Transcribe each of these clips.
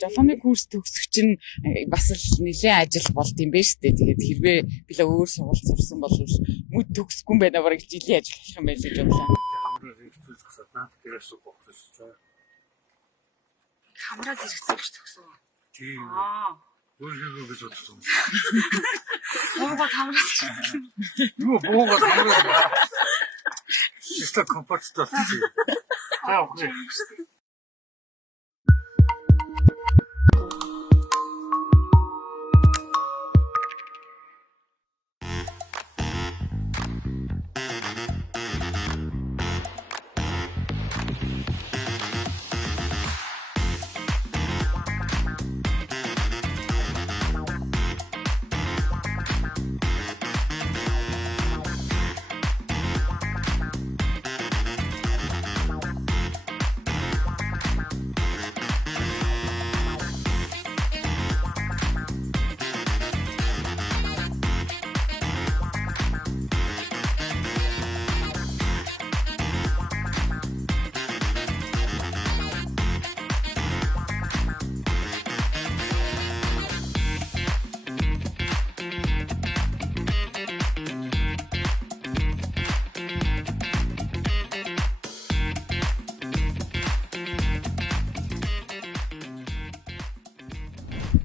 Жолооны курс төгсөх чинь бас л нэлээд ажил болд юм байна шүү дээ. Тэгээд хэрвээ билээ өөр сургууль сурсан бол мүд төгсөхгүй юм байна бараг жилийн ажил болох юм байна гэж бодлоо. Хамраа хэрэгцүүлж гасаад наад дээрээс бохсон шүү дээ. Хамраа хэрэгцүүлж төгсөн. Тийм. Өөрийгөө гэж бодсон. Буугаад хамраа. Юу буугаад хамраа. Эсвэл компорттой. Аа окей.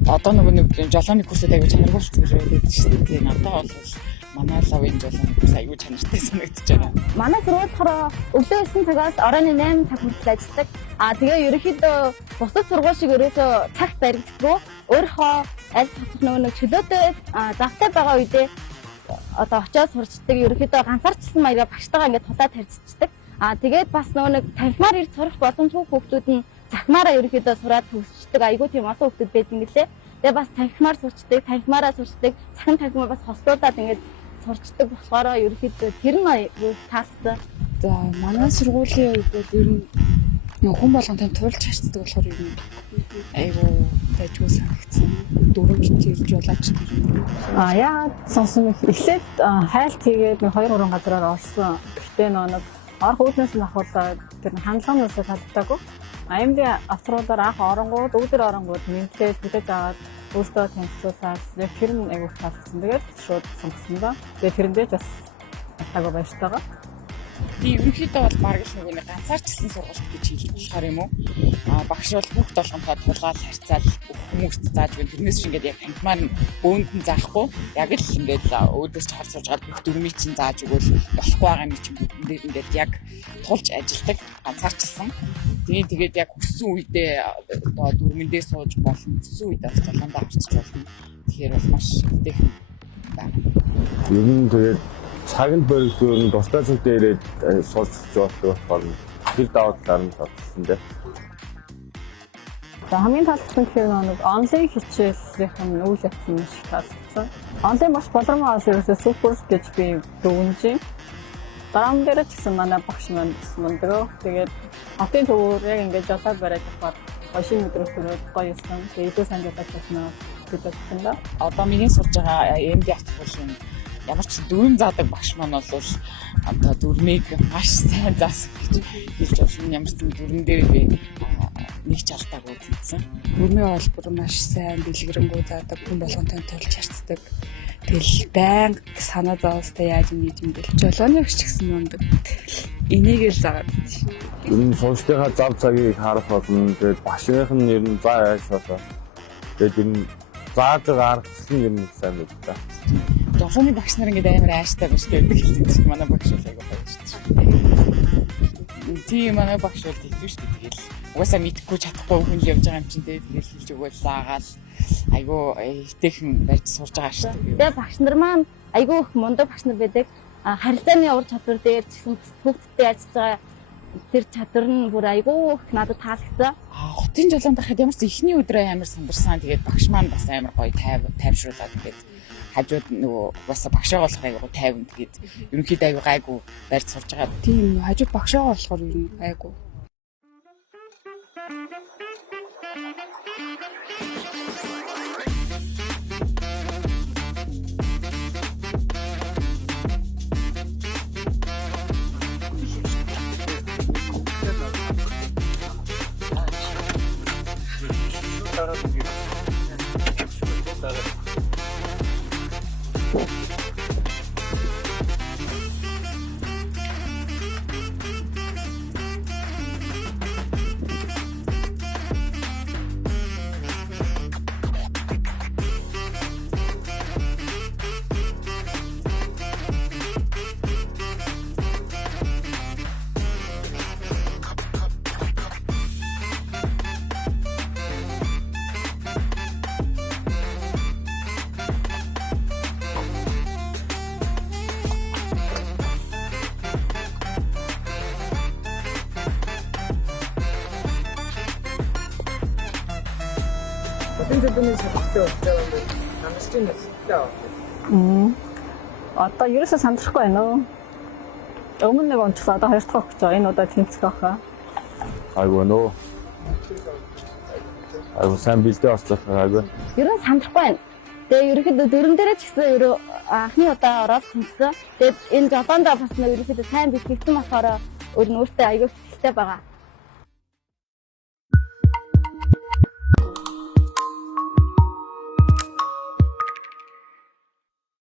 Одоо нэг жолооны курсүүд аягүй чанаргүй болчихсон байдаг шүү дээ. Надад бол манай лавын жолооны курс аягүй чанартай санагдаж байна. Манай сургууль болохоор өглөө 9 цагаас оройн 8 цаг хүртэл ажилладаг. Тэгээ ерөнхийдөө бусад сургууль шиг ерөөсөө цагт баригддаггүй. Өөрийнхөө аль болох нэг чөлөөтэй завтай байгаа үедээ одоо очиод сурчдаг. Ерөнхийдөө ганцаарчсан маягаар багштайгаа ингээд тулаад харьцдаг. Тэгээд бас нэг танхимаар ирж сурах боломжгүй хүүхдүүд нь захмаараа ерөнхийдөө сураад төгсчдөг. Айгүй тийм олон хүүхдүүд байдаг юм лээ. Тэгээ бас танхимаар сурчдаг, танхимаараа сурчдаг. Цахим танхимаа бас хослуулаад ингээд сурчдаг болохоор ерөнхийдөө тэр нь аюу таалцсан. За манай сургуулийн үед ер нь хүн болгонтой туулж харцдаг болохоор ер нь айгүй тайжгүй санагдсан. Дөрөвч ирж болооч. Яагаад сонсон их эхлээд хайлт хийгээд 2-3 газараар орсон. Гэхдээ нэг орох үүднээс нь ахуулаад тэр хандлагаас талдаагүй. Аймгийн авторуудаар анх оронгууд, өдөр оронгууд нэмтлээд хүлээж аваад өөртөө танилцуулаад яг тэр нь аягүй таалагдсан. Тэгээд шууд сонгосон ба. Тэгээд тэрэндээ ч бас таагүй байж байгаа. Тийм ерөнхийдөө бол баг л нэг ганцаарчсан сургууль гэж хэлж болохоор юм уу? Багш бол бүх толгомтой тулгаал харьцаал хүмүүст зааж өгөн тэрнээс ч ингээд яг танхимаар бөөнд нь заахгүй яг л ингээд өөдөөс ч харж сууж гад бүх дөрмийг чинь зааж өгвөл болохгүй байгаа юм чинь бүгд ингээд яг тулж ажилдаг ганцаарчсан. Тэгээд яг өссөн үедээ одоо дөрмөндөө сууж болно. Өссөн үедээ бас толгондоо харьцаж болно. Тэгэхээр бол маш идэхэн байна. Ер нь тэгээд цагт боригдсон дуртай цаг дээрээ суулцж болох болно. Тэр даваа талаар нь бодсон дээ. За хамгийн таалагдсан гэхээр нэг онлайн хичээлийн үйл явц нь шиг таалагдсан. Онлайн маш болормоо бас ерөөсөө супер гэж би дүгнэж. Дараам дээр ч гэсэн манай багш маань мундаг. Тэгээд хотын төвөөр яг ингээд жолоо бариад аваад хошин өдрөөр гоё юусан. Тэгээд илүү сайн жолоо хийснэ гэж бодсон да. Одоо миний сурж байгаа MD автобус ямар ч дөрөв заадаг багш маань бол одоо дөрмийг маш сайн заасан гэж хэлж байна. Ямар ч дөрөн дээр би нэг ч алдаагүй гэсэн. Дөрмийн олбор маш сайн дэлгэрэнгүй заадаг, хүн болгонтой тулж харцдаг. Тэгэл байнга санаа зовстой яаж ингэж юм бэл. Жолооны өгч гэсэн мундаг. Энийг л заагаад. Ер нь сургалтынхаа зав цагийг харах болно. Тэгээд багшийнх нь ер нь заа яаж болоо. Тэгээд ер нь зааж байгаа аргачлал нь ер нь сайн байдаг та. Жолооны багш нар ингээд амар ааштай биш гэдэг хэлдэг. Манай багш бол айгүй гоё шүү дээ. Тийм манай багш бол хэлдэг шүү дээ. Тэгэл угаасаа мэдхгүй чадахгүй хүн явж байгаа юм чинь тэгэл хэлж өгөөл заагаал айгүй итэхэн барьж сурж байгаа шүү дээ. Тэгээ багш нар маань айгүй их мундаг багш нар байдаг. Харилцааны ур чадвар дээр ч гэсэн хүүхдтэй ажиллаж байгаа тэр чадвар нь бүр айгүй их надад таалагдсан. Хотын жолоонд байхад ямар ч ихний өдрөө амар сандарсан. Тэгээд багш маань бас амар гоё тайвшруулаад ингээд хажууд нөгөө бас багшаа болох айгуу тайван тэгээд ерөнхийдөө айгуу гайгүй барьж сурж байгаа. Тийм хажууд багшаа болохоор ер нь гайгүй. дараад ингээд дараад 어떤 부분은 적극도 없죠. 남수는 없죠. Одоо ерөөсөө сандрахгүй байна уу? Өмнө нэг онцгой одоо 2 дахь өгч байгаа. Энэ удаа тэнцэх байхаа. Айгу нөө. Айгу сайн бэлдээ ослох айгу. Ер нь сандрахгүй байна. Тэгээ ерөөхдөө дөрөн дээрээ ч гэсэн анхны удаа ороод хүнсэн. Тэгээд энэ жолоондоо бас ерөөхдөө сайн бэлтгэгдсэн болохоор өөр нь өөртөө аягүй ихтэй байгаа.